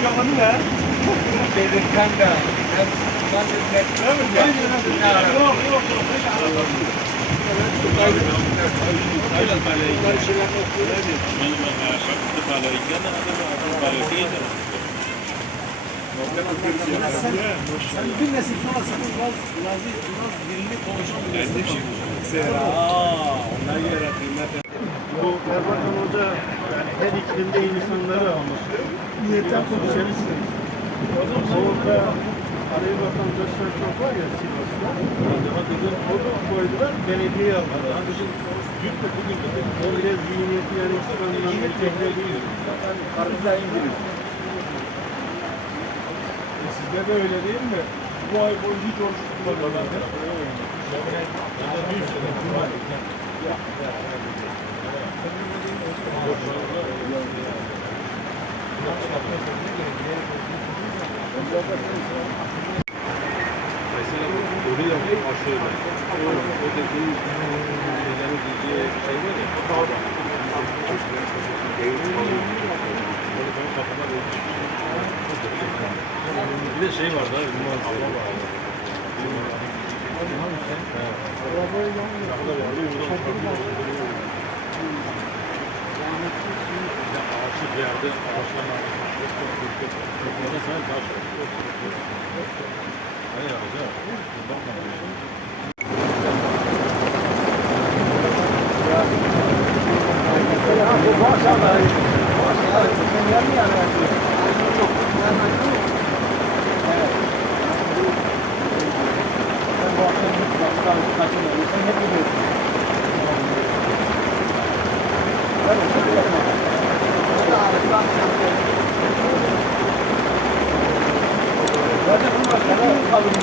Kocamanı ne? Belirten de. Ben de netler mi? Yok yok. Sen bir nesil sonrasında biraz dilini konuşabilirsin. Onlar yaratıyorlar. Bu Erbakan Hoca yani her iklimde insanları anlatıyor. Niyetten konuşabilirsiniz. Soğukta Arayı vatandaşlar çok var ya Sivas'ta. O da koydular, belediye aldılar. Oraya zihniyeti yani İslam'dan bir tehle değil. Karınca indirir. Sizde de öyle değil mi? Bu ay boyunca hiç oruç tutmadılar. Mesela oraya aşırı. O dediğin şeylerin diyeceği bir şey var ya. Bir de şey var da. Ağaçlık yerde ağaçların orada sen taş hayır abi. Zaten bunlar sana kalın.